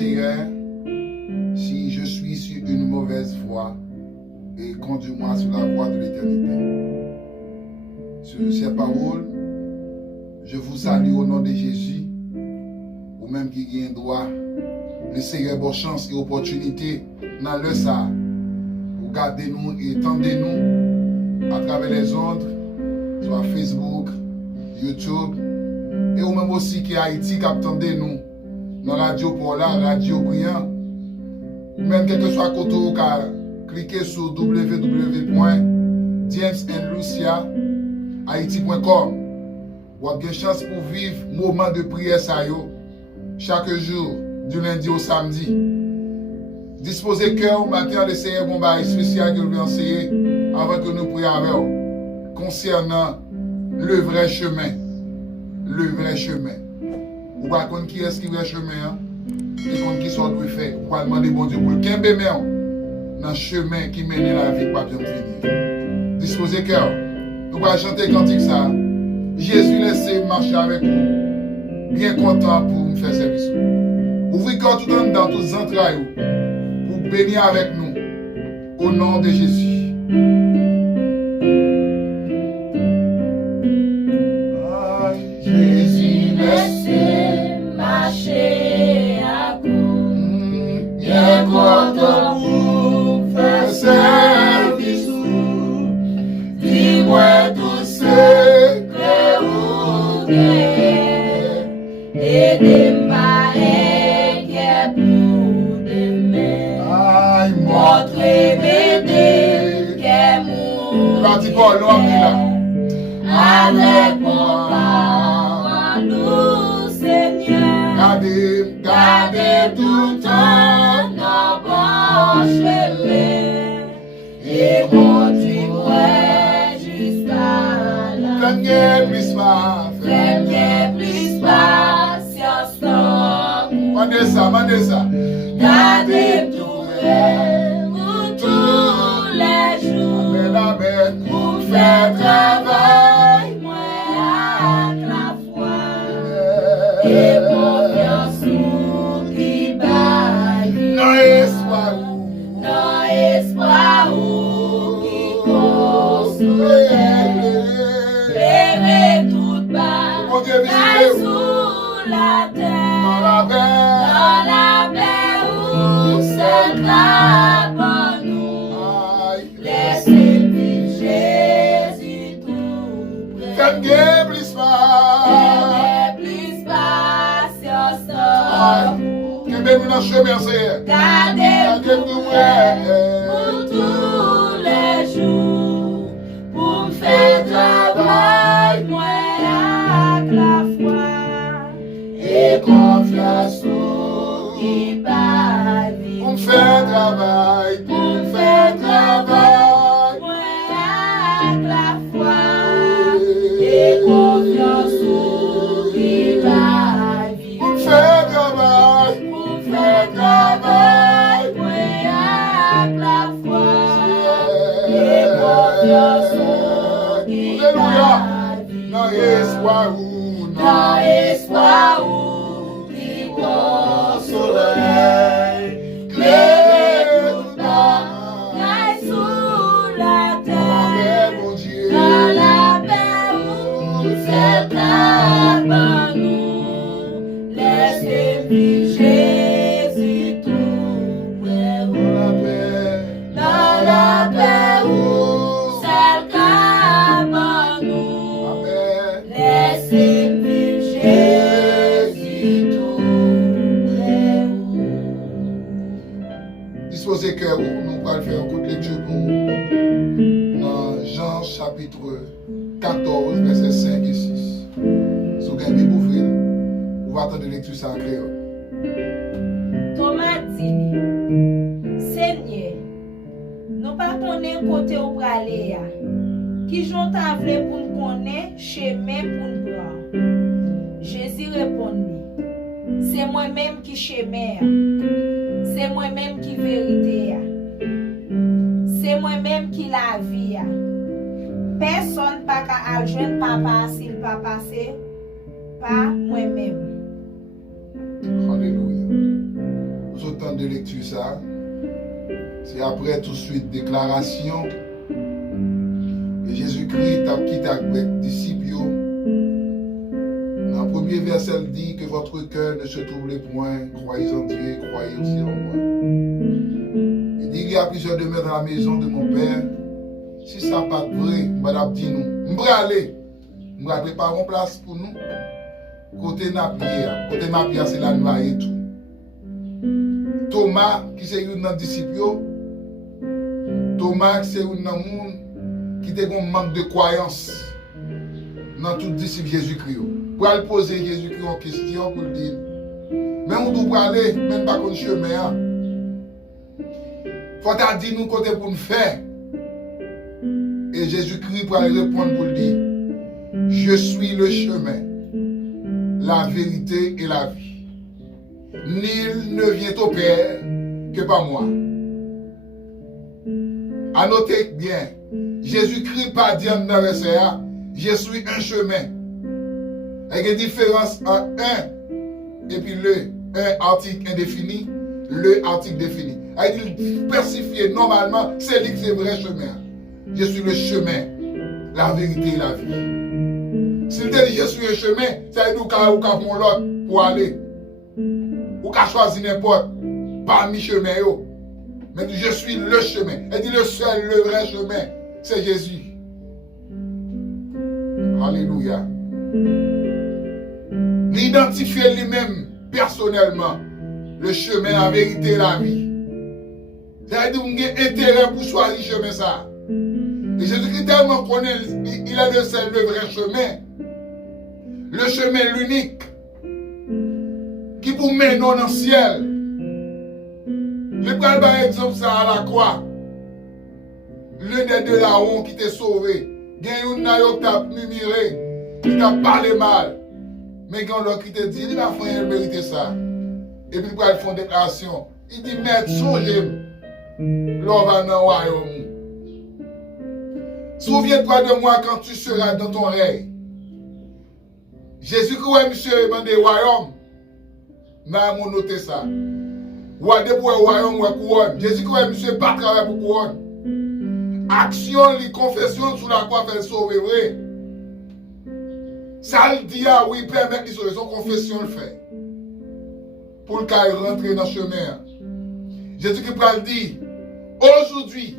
Seigneur, si je suis sur une mauvaise voie, et conduis-moi sur la voie de l'éternité. Sur ces paroles, je vous salue au nom de Jésus, ou même qui gagne droit, le Seigneur bonne chance et opportunité dans le ça. Regardez-nous et tendez-nous à travers les ondes, sur Facebook, YouTube, et ou même aussi qui est Haïti qui attendez-nous dans Radio Pola, Radio Brillant, ou même quel que soit côté où cliquez sur www.jamesandluciahaiti.com. Vous avez une chance pour vivre moment de prière ça yo, chaque jour, du lundi au samedi. Disposez cœur au matin, le Seigneur bon bail spécial que je vais enseigner avant que nous prions avec vous. Concernant le vrai chemin. Le vrai chemin. Vous ne savez pas qui est-ce qui est le vrai chemin. Hein? Et qui sont doit faire. Vous allez demander bon Dieu pour le quimber dans le chemin qui mène la vie pas bien finir. Disposez cœur. Nous allons chanter cantique ça. Jésus laissez marcher avec vous. Bien content pour nous faire service. Ouvrez cœur tout dans toutes les entrailles. Pour bénir avec nous. Au nom de Jésus. Jésus laissez marcher à vous. Bien content pour faire service. Dis-moi tout ce que vous gagnez. Aidez-moi inquiet pour demain. Montrez-moi qu'est mon avec mon nous, Seigneur. Gardez tout en nos bons chemins et conduis-moi jusqu'à la Faites plus patience. Mandez ça. Gardez tout pour tous les jours. Amen. Pour faire travail, moi à la foi. Et confiance qui baille. Non espoir qui console. Verrez toute bas sous la terre. Dans la mer où c'est là-bas nous. Laissez vivre Jésus tout près. Faites plus patience. Qu'est-ce dans le chemin, Seigneur? Gardez pour tous les jours. Pour me faire travail, moi avec la foi. Et confiance qui baille. Pour me faire travail. Moi avec la foi. Et confiance qui baille. Pour me faire travail. Moi avec la foi. Et confiance qui Alléluia. baille. Dans l'espoir Dans espoir qui consoleil. Claire tout bas, sous la terre. Dans la paix où c'est là-bas nous. Laissez vivre Jésus tout près. Dans la paix où c'est là-bas nous. Laissez vivre Jésus tout près. Disposez cœur, nous allons faire un coup de lecture pour vous. Dans Jean chapitre 14, versets 5 et 6. Si vous avez Bible ouvrir, vous allez attendre lecture ça en créole. Thomas dit, Seigneur, nous pas connaître côté où aller. Qui j'ont tavlé pour nous connaître chemin pour nous prendre. Jésus répondit, c'est moi-même qui chemin. C'est moi-même qui vérité. C'est moi-même qui la vie. Personne pas qu'à joindre papa s'il pas passé par moi-même. Alléluia. autant de lecture ça. C'est après tout de suite déclaration que Jésus-Christ a quitté avec les disciples. Dans le premier verset, il dit que votre cœur ne se trouble point, croyez en Dieu, croyez aussi en moi. Il dit qu'il y a plusieurs demeures dans la maison de mon Père. Si ça n'a pas de vrai, madame dit nous, je vais aller, je vais préparer une place pour nous. Côté ma prière, c'est la noix et tout. Thomas, qui c'est un des disciples, Thomas, c'est un monde qui a un manque de croyance dans tout disciple Jésus-Christ. Pour aller poser Jésus-Christ en question, pour le dire, mais on doit aller, même pas qu'on chemin. Il faut dire nous côté pour nous faire. Et Jésus-Christ pour aller répondre pour le dire, je suis le chemin, la vérité et la vie. Nul ne vient au Père que par moi. À noter bien, Jésus-Christ pas dit en verset, je suis un chemin. Il y a une différence entre un et puis le article indéfini, le article défini. Il dit spécifié normalement, c'est lui qui est le vrai chemin. Je suis le chemin, la vérité et la vie. S'il te dit je suis le chemin, ça veut dire qu'il y a mon l'autre pour aller. Ou qu'à choisir n'importe parmi chemin. Mais je suis le chemin. Elle dit le seul, le vrai chemin, c'est Jésus. Alléluia. L'identifier lui-même personnellement, le chemin, la vérité et la vie. Ça veut dire qu'il y a intérêt pour choisir le chemin ça. Et Jésus-Christ tellement connaît, il a le seul, le vrai chemin. Le chemin l'unique. Qui vous mène dans le ciel. Je prends par exemple ça à la croix. L'un des deux là-haut qui t'est sauvé. Il y a un qui t'a murmuré, qui t'a parlé mal. Mais quand l'autre qui te dit, il va faire mériter ça. Et puis il fait une déclaration. Il dit, maître, songez, l'on va dans le royaume. Souviens-toi de moi quand tu seras dans ton règne. Jésus-Christ, monsieur, demandé royaume. N'a pas noté ça. Ou à début royaume ou à couronne. Jésus-Christ, monsieur, pas travailler pour couronne. Action, les confessions sur la croix fait sauver, vrai. Ça le dit, ah oui, permet de sauver son confession le fait. Pour le cas, il rentre dans le chemin. Jésus-Christ le dit, aujourd'hui,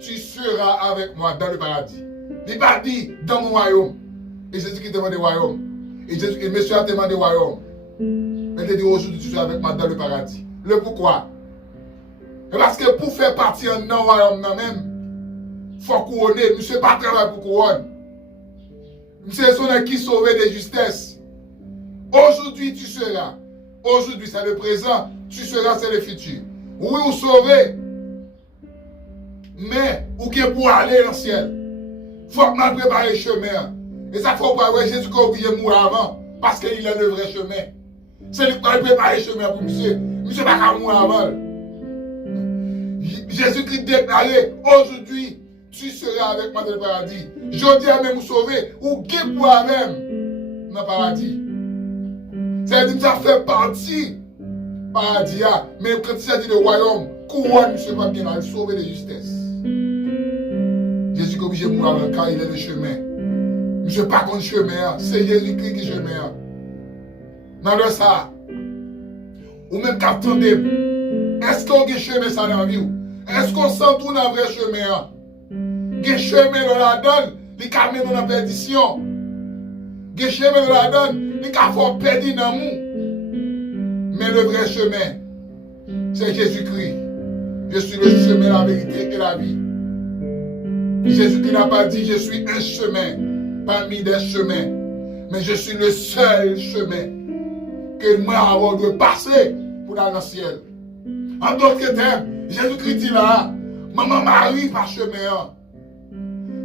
tu seras avec moi dans le paradis. Il n'a pas dit dans mon royaume. Et Jésus-Christ demande le royaume. Et monsieur a demandé le royaume. Mais il dit aujourd'hui tu seras avec moi dans le paradis. Le pourquoi? Parce que pour faire partie dans le royaume même, il faut couronner. Monsieur pas travailler pour couronne. Monsieur son qui sauvé de justesse. Aujourd'hui tu seras. Aujourd'hui c'est le présent. Tu seras c'est le futur. Oui ou sauvé. Mais ou qui est pour aller dans le ciel. Il faut que nous préparions le chemin. Et ça faut pas voir Jésus qui a oublié de mourir avant. Parce qu'il est le vrai chemin. C'est lui qui a préparé le chemin pour monsieur. Monsieur n'a pas qu'à mourir avant. Jésus-Christ déclaré, aujourd'hui, tu seras avec moi dans le paradis. Je dis à même vous sauver, ou qui pour même dans le paradis. C'est-à-dire que ça fait partie du paradis. Mais quand il s'agit de royaume, couronne, monsieur va bien aller sauver de justesse. Jésus est obligé de mourir avant car il est le chemin. Monsieur pas contre le chemin, c'est Jésus-Christ qui est le chemin. Dans le ça, ou même qu'attendez, est-ce qu'on a un chemin ça dans la vie? Est-ce qu'on sent tout dans le vrai chemin? Un chemin dans la donne, il a mis dans la perdition. Un chemin dans la donne, il a fait perdre dans nous. Mais le vrai chemin, c'est Jésus-Christ. Je suis le chemin, la vérité et la vie. Jésus-Christ n'a pas dit je suis un chemin parmi des chemins, mais je suis le seul chemin que moi dois passer pour aller dans le ciel. En d'autres termes, Jésus-Christ dit là, Maman Marie par chemin.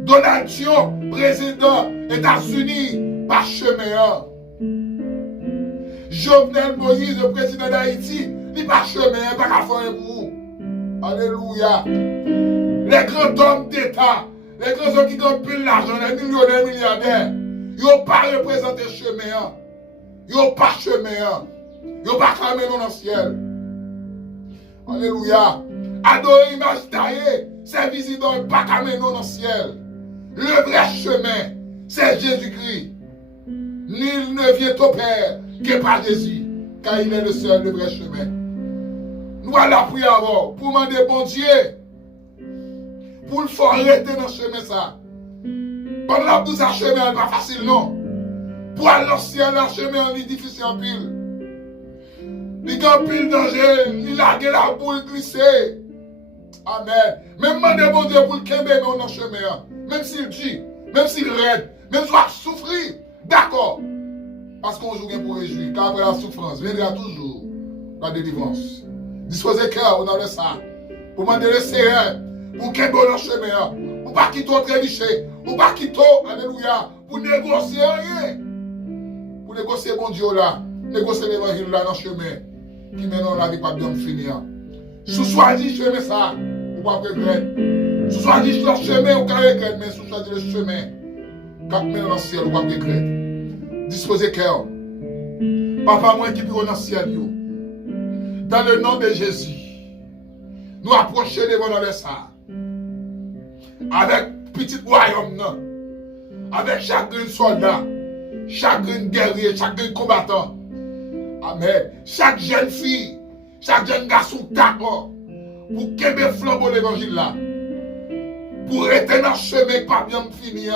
Donald Trump, président des États-Unis, par chemin. Jovenel Moïse, le président d'Haïti, il par chemin, pas qu'à faire pour vous. Alléluia. Les grands hommes d'État, les grands hommes qui donnent plus d'argent, les millionnaires, milliardaires, ils n'ont pas représenté chemin. Ils n'ont pas chemin. Ils n'ont pas clamé dans le ciel. Alléluia. Adorer image taillée, c'est visite pas qu'à mener dans le ciel. Le vrai chemin, c'est Jésus-Christ. Nul ne vient au Père que par Jésus, car il est le seul, le vrai chemin. Nous allons la prier avant pour demander bon Dieu, pour le faire arrêter dans le chemin ça. Pendant que nous avons chemin, n'est pas facile, non. Pour aller dans le ciel, le chemin est difficile en pile. Il y a un pile danger, il a la boule glissée. Amen. Même demander bon Dieu pour le camber dans le chemin. Même s'il dit, même s'il raide, même s'il va souffrir. D'accord. Parce qu'on joue bien pour réjouir. Car après la souffrance, viendra toujours la délivrance. Disposez cœur, on a le ça. Pour demander le Seigneur, pour camber dans le chemin. Pour pas quitter au trébucher. Pour pas quitter, alléluia, pour négocier rien. Pour négocier bon Dieu là. Négocier l'évangile là dans le chemin. Qui maintenant la vie pas bien finir. Si choisis le chemin ça, ou pas regretter. Si choisis le chemin, ou pas regretter, mais si choisis le chemin, quand même dans le ciel, ou pas regretter. Disposez cœur. Papa, moi qui peux dans le ciel, dans le nom de Jésus, nous approchons devant le ça. Avec petit royaume, avec chacun soldat, chacun guerrier, chacun combattant. Amen. Chaque jeune fille, chaque jeune garçon d'accord pour qu'elle flambeau l'évangile là. Pour rester dans le chemin pas bien fini.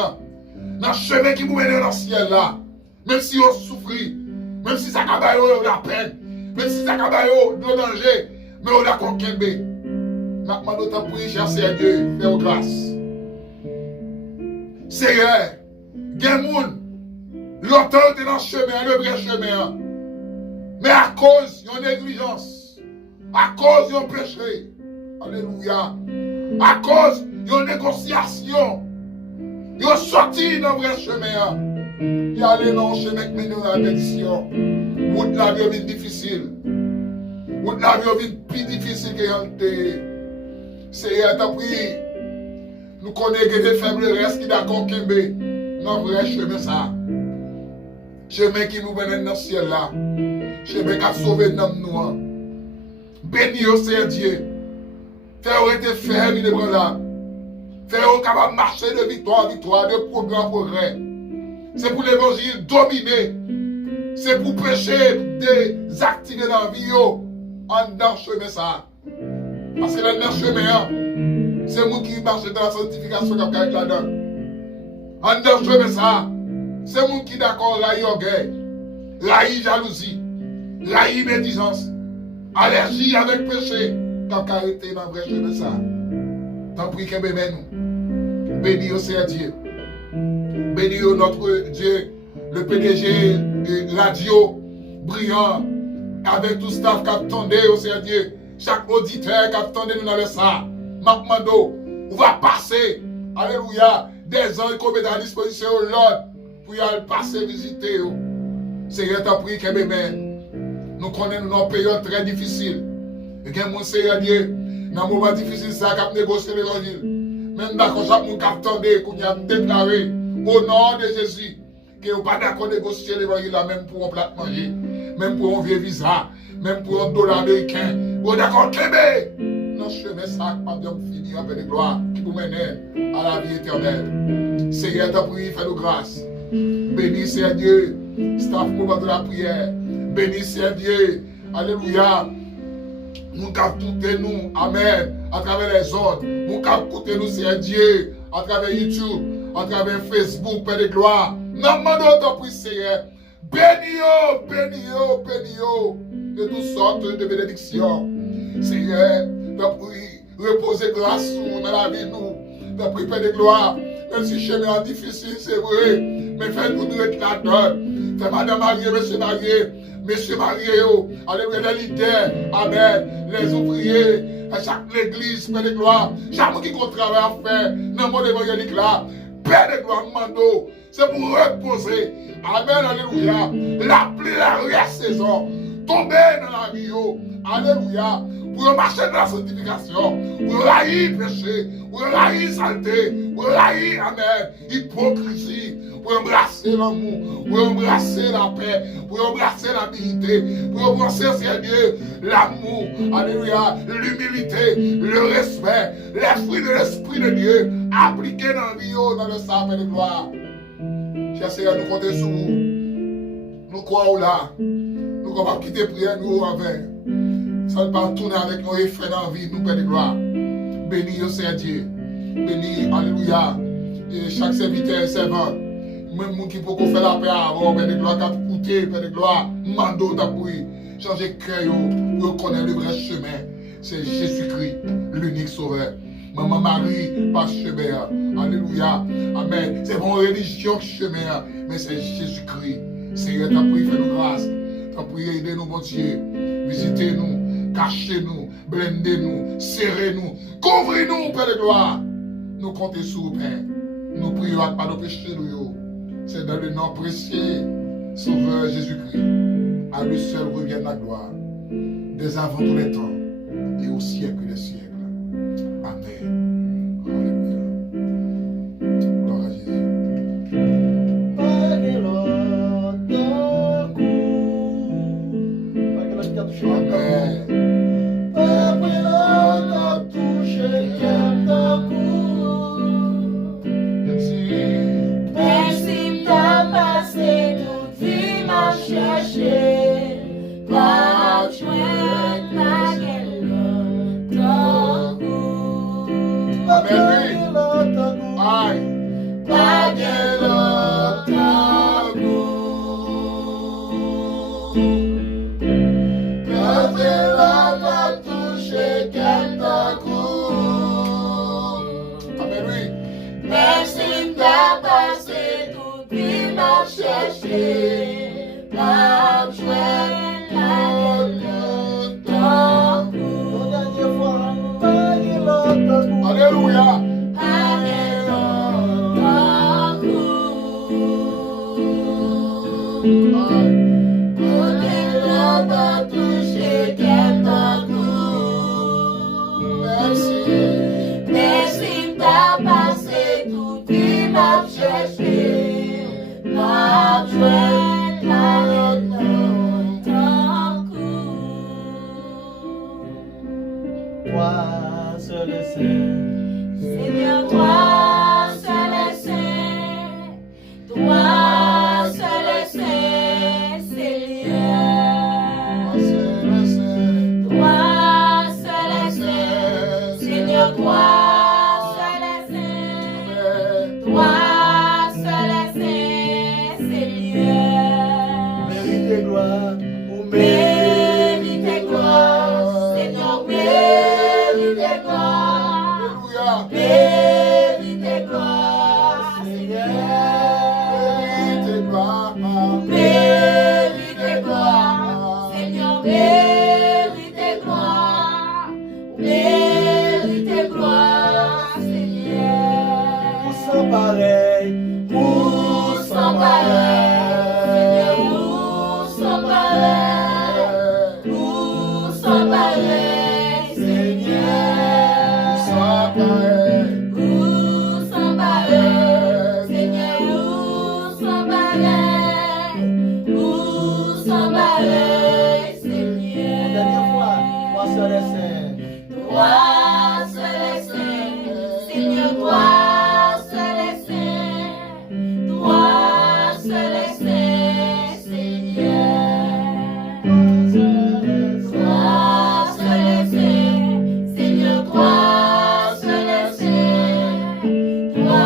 Dans le chemin qui vous mène dans le ciel là. Même si on souffre, même si ça cabaye la peine, même si ça cabaye le danger, mais on a qu'on kembe. Maintenant, nous t'en prions, cher Seigneur Dieu, fais grâce. Seigneur, gen moun, longtemps t'es dans le chemin, le vrai chemin. Mais à cause de négligence, à cause de péché, alléluia, à cause de négociation, ils ont sorti dans le vrai chemin. Ils sont allés dans le chemin qui mène à la perdition. Route la vie est difficile. Route la vie est plus difficile que l'année. Seigneur, t'as pris. Nous connaissons des faiblesses qui d'accord dans le vrai chemin ça. Chemin qui nous mène dans le ciel là. Chemin qui a sauvé nous. Béni au Seigneur Dieu. Fais-vous être ferme les bras là. Fais-vous capable de marcher de victoire en victoire, de progrès en progrès. C'est pour l'évangile dominer. C'est pour pécher, désactiver dans la vie en dans le chemin ça. Parce que dans le chemin, c'est moi qui marche dans la sanctification comme quelqu'un là-dedans. En dans le chemin ça, c'est moi qui d'accord raille orgueil, raille jalousie, raille médisance, allergie avec péché, comme caractère dans le vrai chemin ça. Tant pis que bébé nous. Béni au Seigneur Dieu. Béni au notre Dieu, le PDG de radio brillant, avec tout staff qui attendait au Seigneur Dieu, chaque auditeur qui attendait nous dans le ça. Macmando, on va passer, alléluia, des ans qu'on met à disposition de l'ordre pour y aller passer visiter. Seigneur, t'as pris que bébé, nous connaissons nos périodes très difficiles. Et que mon Seigneur Dieu, dans un moment difficile, ça a négocié l'évangile. Même d'accord, chaque monde qui attendait, qu'on y a déclaré, au nom de Jésus, que vous pas d'accord négocier l'évangile là, même pour un plat de manger, même pour un vieux visa, même pour un dollar américain. Vous d'accord, Kébé? Non, chemin ça, pas bien fini avec des gloires qui vous mènent à la vie éternelle. Seigneur, t'as prié, fais-nous grâce. Bénis, Seigneur Dieu, staff moment de la prière. Bénis, Seigneur Dieu, alléluia. Nous captons nous, amen, à travers les ondes. Nous captons nous, Seigneur Dieu, à travers YouTube, à travers Facebook, Père de gloire. Nous demandons ton prix, Seigneur. Bénis-yo, bénis-yo, bénis-yo, de toutes sortes de bénédictions. Seigneur, t'as pris, reposer grâce dans la vie, nous. T'as pris, Père de gloire, même si le chemin est difficile, c'est vrai, mais fais-nous être là-dedans. Fais madame mariée, monsieur marié, alléluia, les leaders, amen, les ouvriers, à chaque église, Père de gloire, chaque monde qui a un travail à faire, dans le monde évangélique là, Père de gloire, mando, c'est pour reposer, amen, alléluia, la pluie, la saison, tomber dans la vie, alléluia, pour marcher dans la sanctification, pour haïr péché, pour haïr saleté, pour haïr, amen, hypocrisie, pour embrasser l'amour, pour embrasser la paix, pour embrasser l'habilité, pour embrasser, Seigneur, l'amour, alléluia, l'humilité, le respect, les fruits de l'Esprit de Dieu, appliqués dans le vie, dans le sang de gloire. Cher Seigneur, nous comptons sur vous. Nous croyons là. Nous ne pouvons pas quitter prière, nous avec. Ça ne pas tourner avec nos effets dans la vie, nous, Père de gloire. Bénis, Seigneur Dieu. Bénis, alléluia. Et chaque serviteur et servante. Même nous qui pouvons faire la paix avant, Père de gloire, qui a coûté, Père de gloire, mando d'appui. Changer cœur pour connaître le vrai chemin. C'est Jésus-Christ, l'unique sauveur. Maman Marie, pas chemin. Alléluia. Amen. C'est bon religion chemin, mais c'est Jésus-Christ. Seigneur, t'as prié, fais-nous grâce. T'as prié, aidez-nous, bon Dieu. Visitez-nous, cachez-nous, blendez-nous, serrez-nous, couvrez-nous, Père de gloire. Nous comptons sur vous, Père. Nous prions à pas nos péchés, nous. C'est dans le nom précieux, Sauveur Jésus-Christ. À lui seul revient la gloire, dès avant tous les temps et au siècle des siècles. Amen. Alléluia. Gloire à Jésus. Merci t'as passé toute vie m'a cherché, pas joindre la gueule ton goût. Aïe. Pas gueule ton goût. Quand elle a touché ton goût. Amen, oui. Merci t'as passé toute vie m'a cherché, pas joindre la gueule ton goût. Alléluia. Pas gueule ton goût. Aïe. Quand elle a touché ton goût. Merci. Merci t'as passé toute vie m'a cherché, m'a joint la gueule ton goût. Toi seul est saint, Seigneur, toi seul est saint, toi seul est saint, Seigneur. Toi seul est saint, Seigneur, toi seul est saint, toi seul est saint, Seigneur. mérite gloire, ou Mérite gloire, Seigneur, mérite gloire. Alléluia. Mérite gloire, Seigneur. Mérite gloire. Mérite gloire, Seigneur. Mérite gloire. Mérite gloire, Seigneur. pour sans pareil, Pour sans pareil, Seigneur, pour sans pareil. Pour sans pareil, Seigneur. Sans pareil. Où sans pareil, Seigneur, où sans pareil, où sans pareil, Seigneur. dernière fois, toi seul est saint, Toi seul est saint, Seigneur, toi seul est saint, toi seul est saint, Seigneur. Toi seul est saint, Seigneur, toi seul est saint, toi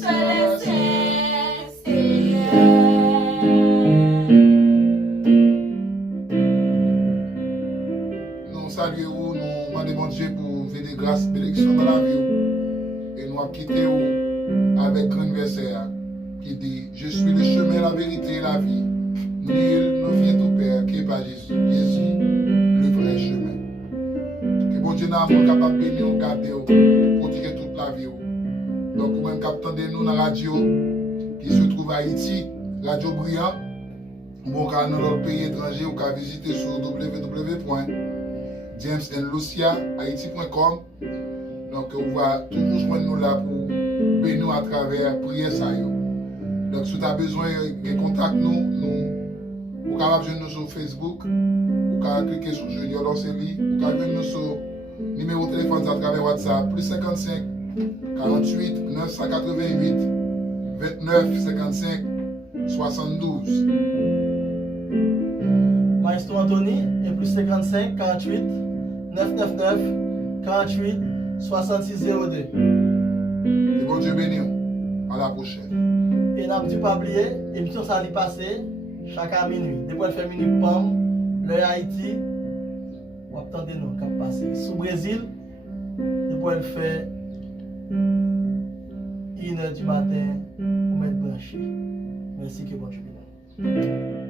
seul est saint, Seigneur. Nous saluons, nous demandons bon Dieu pour venir grâce, bénédiction dans la vie. Et nous avons quitté avec un verset qui dit: Je suis le chemin, la vérité et la vie. Nul ne vient au Père qui n'est pas Jésus. Jésus, le vrai chemin. Que bon Dieu n'a pas capable de bénir, garder, protéger toute la vie. Donc, vous même captez nous dans la radio qui se trouve à Haïti, Radio Brillant. Bon, quand dans notre pays étranger, vous pouvez visiter sur www.djbl.org. James and Lucia, haïti.com. Donc, on va toujours joindre nous là pour bénir à travers prière ça. Donc, si tu as besoin de contact nous capable de joindre nous sur Facebook, vous pouvez cliquer sur Junior Lanceli, vous pouvez joindre nous sur numéro de téléphone à travers WhatsApp, plus 55 48 988 29 55 72. Maestro Anthony et plus 55 48 999 48 66 02. Et bon Dieu béni. À la prochaine. Et n'a pas oublié, l'émission ça va passer chaque à minuit. Depuis elle fait minuit pomme, le Haïti, on attend nous qu'à passer. Sous Brésil, depuis elle fait 1h du matin, on met branché. Merci que bon Dieu bénisse.